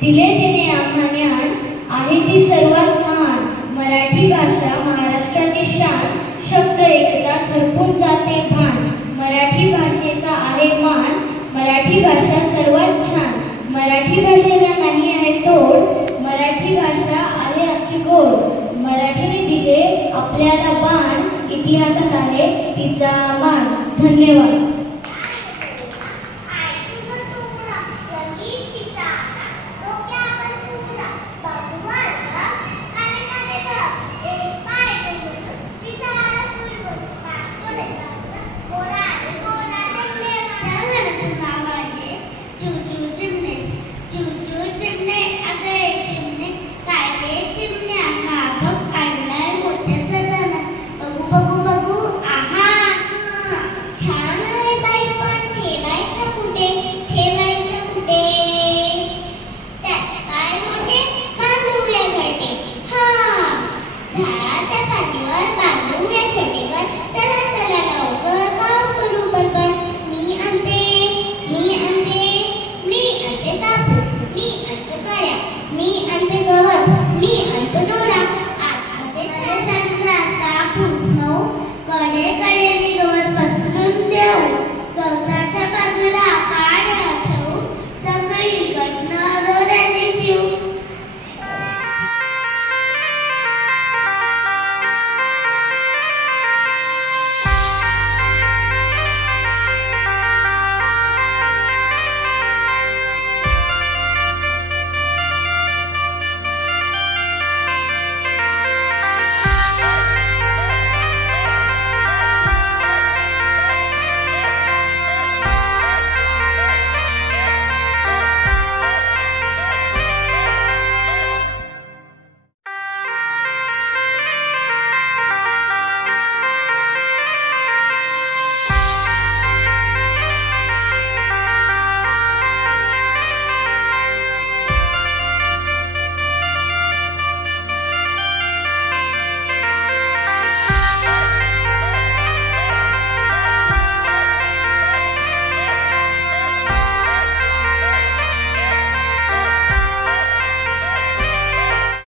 दिले तिने आम्हा ज्ञान, आहे ती सर्वात महान. मराठी भाषा महाराष्ट्राची शान, शब्द एकदाच हरपून जाते भान. मराठी भाषेचा आहे मान, मराठी भाषा सर्वात छान. मराठी भाषेला नाही आहे तोड, मराठी भाषा आहे आमची गोड. मराठीने दिले आपल्याला बाण, इतिहासात आहे तिचा मान. धन्यवाद.